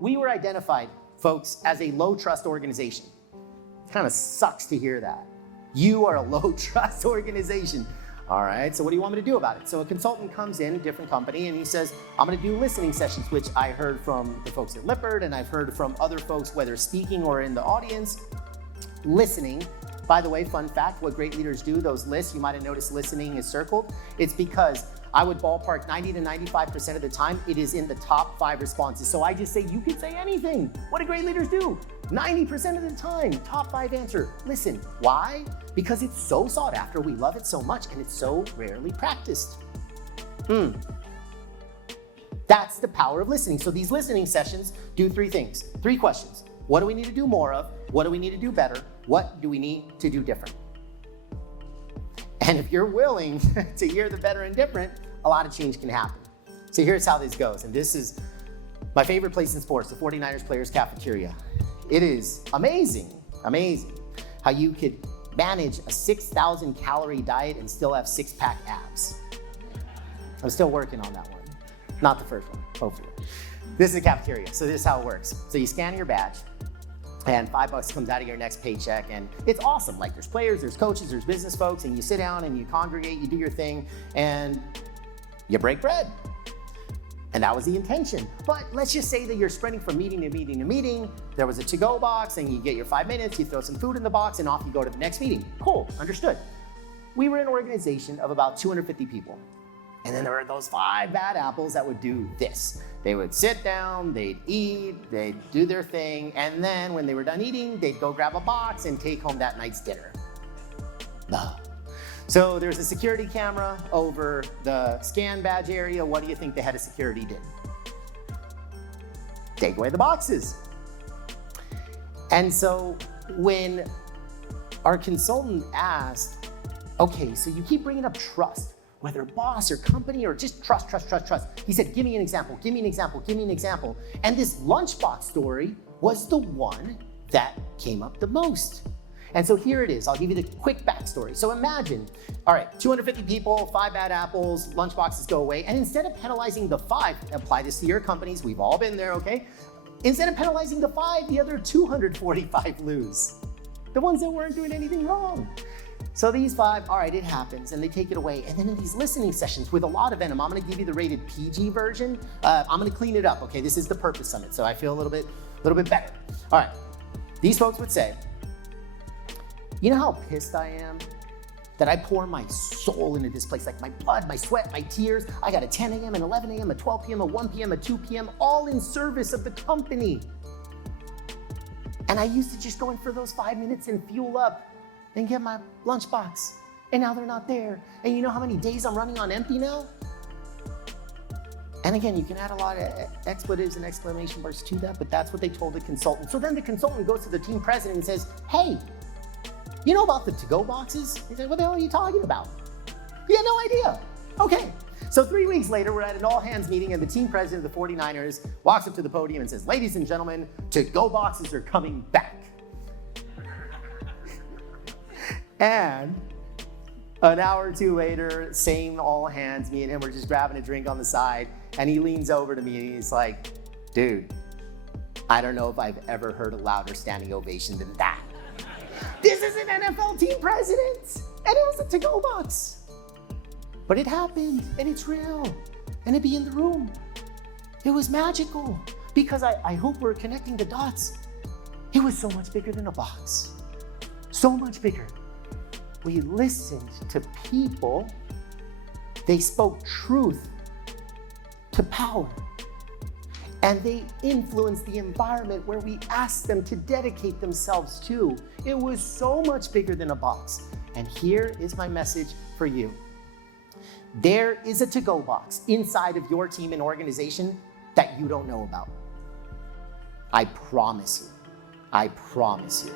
we were identified, folks, as a low trust organization. It kind of sucks to hear that. You are a low trust organization. All right, so what do you want me to do about it? So a consultant comes in, a different company, and he says, I'm gonna do listening sessions, which I heard from the folks at Lippert, and I've heard from other folks, whether speaking or in the audience. Listening, by the way, fun fact, what great leaders do, those lists, you might have noticed listening is circled. It's because I would ballpark 90 to 95% of the time, it is in the top 5 responses. So I just say, you can say anything. What do great leaders do? 90% of the time, top 5 answer, listen. Why? Because it's so sought after, we love it so much, and it's so rarely practiced. That's the power of listening. So these listening sessions do 3 things, 3 questions. What do we need to do more of? What do we need to do better? What do we need to do different? And if you're willing to hear the better and different, a lot of change can happen. So here's how this goes. And this is my favorite place in sports, the 49ers Players Cafeteria. It is amazing how you could manage a 6,000 calorie diet and still have 6-pack abs. I'm still working on that one. Not the first one, hopefully. This is a cafeteria, so this is how it works. So you scan your badge, and $5 comes out of your next paycheck, and it's awesome. Like, there's players, there's coaches, there's business folks, and you sit down and you congregate, you do your thing, and you break bread. And that was the intention. But let's just say that you're sprinting from meeting to meeting to meeting. There was a to-go box, and you get your 5 minutes, you throw some food in the box, and off you go to the next meeting. Cool, understood. We were an organization of about 250 people. And then there were those 5 bad apples that would do this. They would sit down, they'd eat, they'd do their thing, and then when they were done eating, they'd go grab a box and take home that night's dinner. So there's a security camera over the scan badge area. What do you think the head of security did? Take away the boxes. And so when our consultant asked, okay, so you keep bringing up trust, whether boss or company or just trust. He said, give me an example. And this Lunchbox story was the one that came up the most. And so here it is. I'll give you the quick backstory. So imagine, all right, 250 people, 5 bad apples, lunchboxes go away. And instead of penalizing the 5, apply this to your companies, we've all been there, okay? Instead of penalizing the 5, the other 245 lose. The ones that weren't doing anything wrong. So these 5, all right, it happens, and they take it away. And then in these listening sessions with a lot of venom, I'm gonna give you the rated PG version. I'm gonna clean it up, okay? This is the purpose of it, so I feel a little bit better. All right, these folks would say, you know how pissed I am that I pour my soul into this place, like my blood, my sweat, my tears. I got a 10 a.m., an 11 a.m., a 12 p.m., a 1 p.m., a 2 p.m., all in service of the company. And I used to just go in for those 5 minutes and fuel up and get my lunchbox. And now they're not there. And you know how many days I'm running on empty now? And again, you can add a lot of expletives and exclamation marks to that, but that's what they told the consultant. So then the consultant goes to the team president and says, hey, you know about the to-go boxes? He said, what the hell are you talking about? He had no idea. Okay. So 3 weeks later, we're at an all-hands meeting, and the team president of the 49ers walks up to the podium and says, ladies and gentlemen, to-go boxes are coming back. And an hour or 2 later, same all-hands, me and him were just grabbing a drink on the side, and he leans over to me and he's like, dude, I don't know if I've ever heard a louder standing ovation than that. This is an NFL team president, and it was a to-go box. But it happened, and it's real, and it'd be in the room. It was magical, because I hope we're connecting the dots. It was so much bigger than a box, so much bigger. We listened to people. They spoke truth to power. And they influenced the environment where we asked them to dedicate themselves to. It was so much bigger than a box. And here is my message for you. There is a to-go box inside of your team and organization that you don't know about. I promise you.